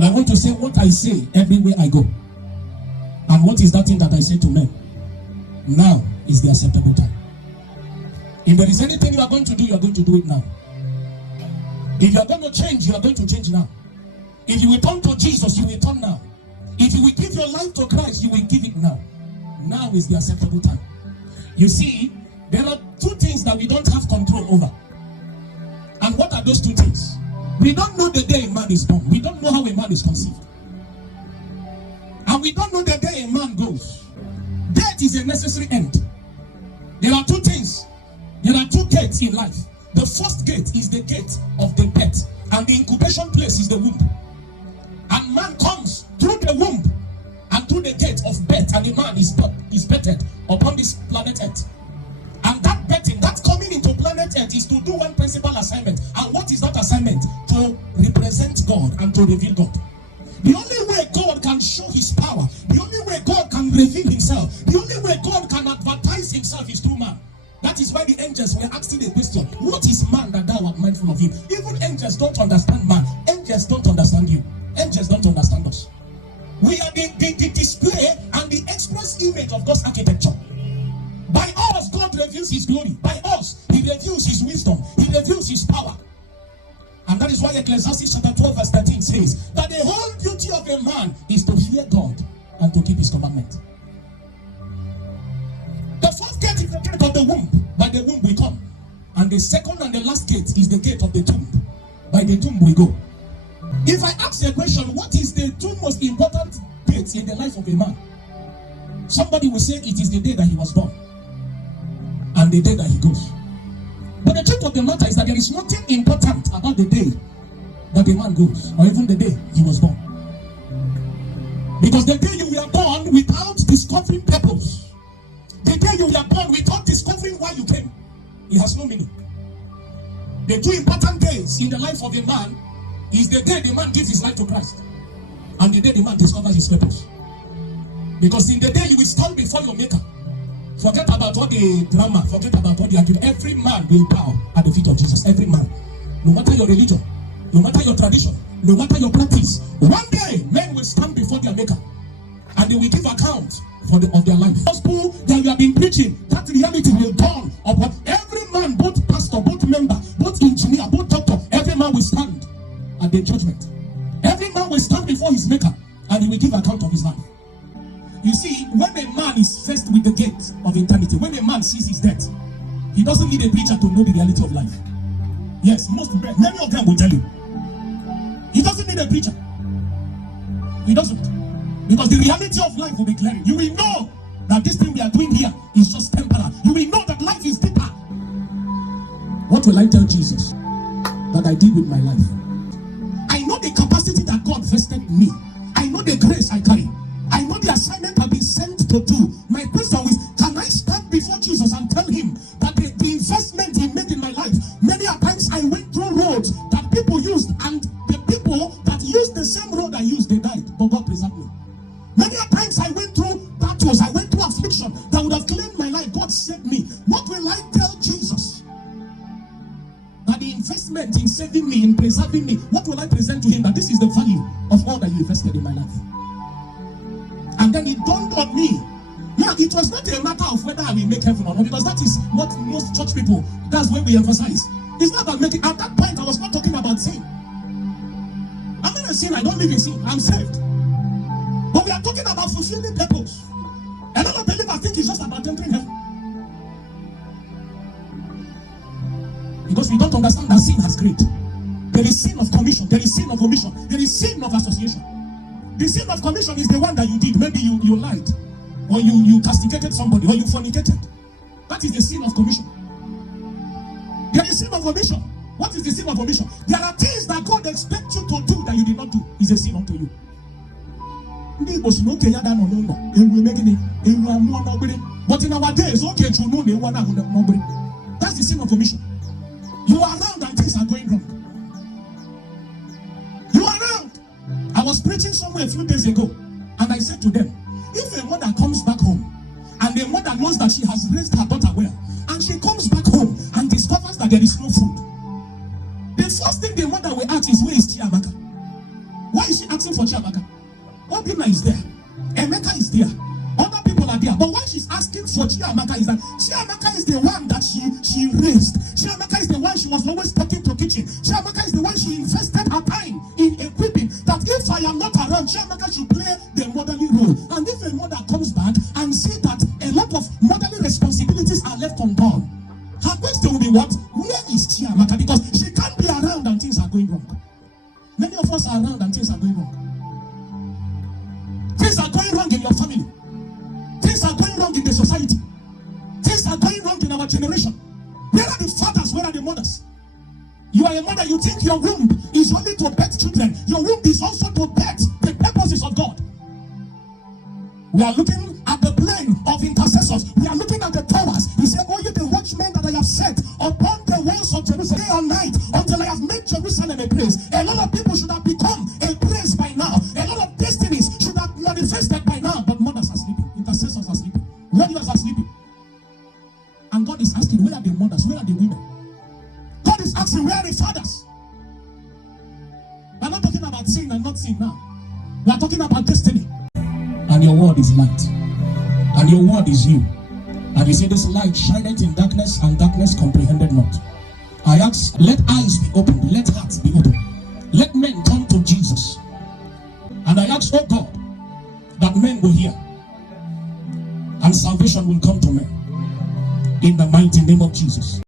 But I want to say what I say everywhere I go. And what is that thing that I say to men? Now is the acceptable time. If there is anything you are going to do, you are going to do it now. If you are going to change, you are going to change now. If you will turn to Jesus, you will turn now. If you will give your life to Christ, you will give it now. Now is the acceptable time. You see, there are two things that we don't have control over. And what are those two things? We don't know the day a man is born. We don't know how a man is conceived. And we don't know the day a man goes. Death is a necessary end. There are two things. There are two gates in life. The first gate is the gate of the birth, and the incubation place is the womb. And man comes through the womb and through the gate of birth, and the man is birthed upon this planet Earth. And that birthing, that coming into planet Earth, is to do one principal assignment. And what is that assignment? To represent God and to reveal God. The only way God can show his power, the only way God can reveal himself, the only way God can advertise himself is through man. That is why the angels were asking a question: what is man that thou art mindful of him? Even angels don't understand man. Angels don't understand you. Angels don't understand us. We are the display and the express image of God's architecture. By us, God reveals his glory. By us, he reveals his wisdom. He reveals his power. And that is why Ecclesiastes chapter 12 verse 13 says that the whole beauty of a man is to fear God and to keep his commandment. The first gate is the gate of the womb. By the womb we come. And the second and the last gate is the gate of the tomb. By the tomb we go. If I ask a question, what is the two most important dates in the life of a man? Somebody will say it is the day that he was born and the day that he goes. But the truth of the matter is that there is nothing important about the day that a man goes, or even the day he was born. Because the day you were born without discovering purpose, the day you were born without discovering why you came, it has no meaning. The two important days in the life of a man is the day the man gives his life to Christ and the day the man discovers his purpose. Because in the day you will stand before your maker, forget about all the drama, forget about all the argument. Every man will bow at the feet of Jesus. Every man. No matter your religion, no matter your tradition, no matter your practice, one day men will stand before their maker and they will give account of their life. Gospel that you have been preaching, that reality will dawn upon every man, both pastor, both member, both engineer, both doctor. Every man will stand at the judgment. Every man will stand before his maker and he will give account of his life. You see, when a man is faced with the gate of eternity, when a man sees his death, he doesn't need a preacher to know the reality of life. Yes, many of them will tell you. He doesn't need a preacher. He doesn't. Because the reality of life will be clear. You will know that this thing we are doing here is just temporal. You will know that life is deeper. What will I tell Jesus that I did with my life? I know the capacity that God vested in me. I know the grace I carry. I know the assignment I've been sent to do. My question is, can I stand before Jesus and tell him that the investment he made in my life, many a times I went through roads that people used, and the people that used the same road I used, they died, but God preserved me. Many a times I went through battles, I went through affliction that would have claimed my life. God saved me. What will I tell Jesus? That the investment in saving me, in preserving me, what will I present to him? That this is the value of all that you invested in my life. And then it dawned on me. Yeah, it was not a matter of whether I will make heaven or not, because that is what most church people, that's what we emphasize. It's not about making. At that point, I was not talking about sin. I'm not a sin. I don't live in sin. I'm saved. But we are talking about fulfilling purpose. A lot of believers think it's just about entering heaven. Because we don't understand that sin has grade. There is sin of commission. There is sin of omission. There is sin of association. The sin of commission is the one that you did. Maybe you lied, or you castigated somebody, or you fornicated. That is the sin of commission. There is sin of omission. What is the sin of omission? There are things that God expects you to do that you did not do. Is a sin unto you. But in our days, that's the sin of omission. You are around and things are going wrong. You are around. I was preaching somewhere a few days ago, and I said to them, if a mother comes back home and the mother knows that she has raised her daughter well, and she comes back home and discovers that there is no food, the first thing the mother will ask is, where is Chiamaka? Why is she asking asking for Chiamaka. Obinna is there. Emeka is there. Other people are there. But why she's asking for Chiamaka is that Chiamaka is the one that she raised. Chiamaka is the one she was always taking to kitchen. Chiamaka is the one she invested her time in equipping. That if I am not around, Chiamaka should play the motherly role. And if a mother comes back and see that a lot of motherly responsibilities are left undone, her question will be what? Where is Chiamaka? Because she can't be around and things are going wrong. Many of us are around and things are going wrong. Things are going wrong in your family. Things are going wrong in the society. Things are going wrong in our generation. Where are the fathers? Where are the mothers? You are a mother, you think your womb is only to birth children. Your womb is also to birth the purposes of God. We are looking at the plane of intercessors. We are looking at the towers. We say, oh, you the watchmen that I have set upon the walls of Jerusalem day and night until I have made Jerusalem a place. A lot of people should have become a place by now. A lot of destinies should have manifested by now. But mothers are sleeping. Intercessors are sleeping. Warriors are sleeping. And God is asking, where are the mothers? Where are the women? God is asking, where are the fathers? We're not talking about sin and not sin now. We are talking about destiny. And your word is light. And your word is you. And you say this light shineth in darkness, and darkness comprehended not. I ask, let eyes be opened, let hearts be opened. Let men come to Jesus. And I ask, oh God, that men will hear. And salvation will come to men. In the mighty name of Jesus.